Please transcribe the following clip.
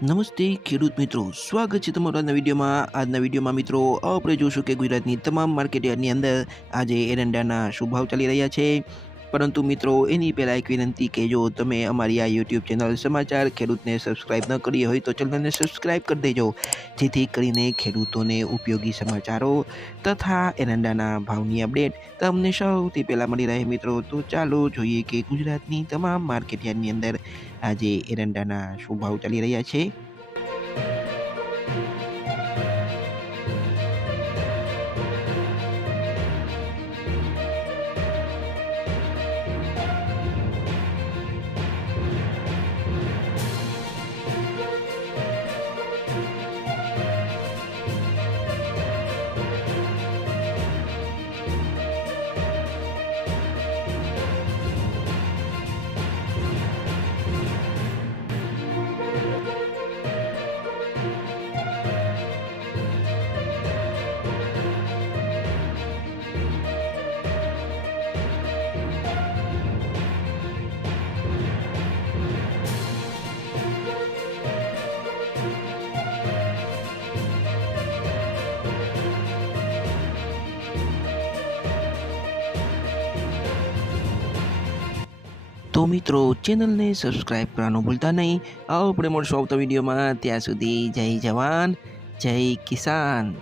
નમસ્તે ખેડૂત મિત્રો, સ્વાગત છે તમારું આજના વિડીયોમાં. આજના વિડીયોમાં મિત્રો આપણે જોશું કે ગુજરાતની તમામ માર્કેટયાર્ડની અંદર આજે એરંડાના શું ભાવ ચાલી રહ્યા છે. પરંતુ મિત્રો એની પહેલાં એક વિનંતી કે જો તમે અમારી આ યુટ્યુબ ચેનલ સમાચાર ખેડૂતને સબસ્ક્રાઈબ ન કરી હોય તો ચેનલને સબસ્ક્રાઈબ કરી દેજો, જેથી કરીને ખેડૂતોને ઉપયોગી સમાચારો તથા એરંડાના ભાવની અપડેટ તમને સૌથી પહેલાં મળી રહે મિત્રો. તો ચાલો જોઈએ કે ગુજરાતની તમામ માર્કેટયાર્ડની અંદર આજે એરંડાના શું ભાવ ચાલી રહ્યા છે. તો મિત્રો ચેનલને સબસ્ક્રાઈબ કરવાનું ભૂલતા નહીં. આપણે મળશું આવતા વિડીયોમાં. ત્યાં સુધી જય જવાન જય કિસાન.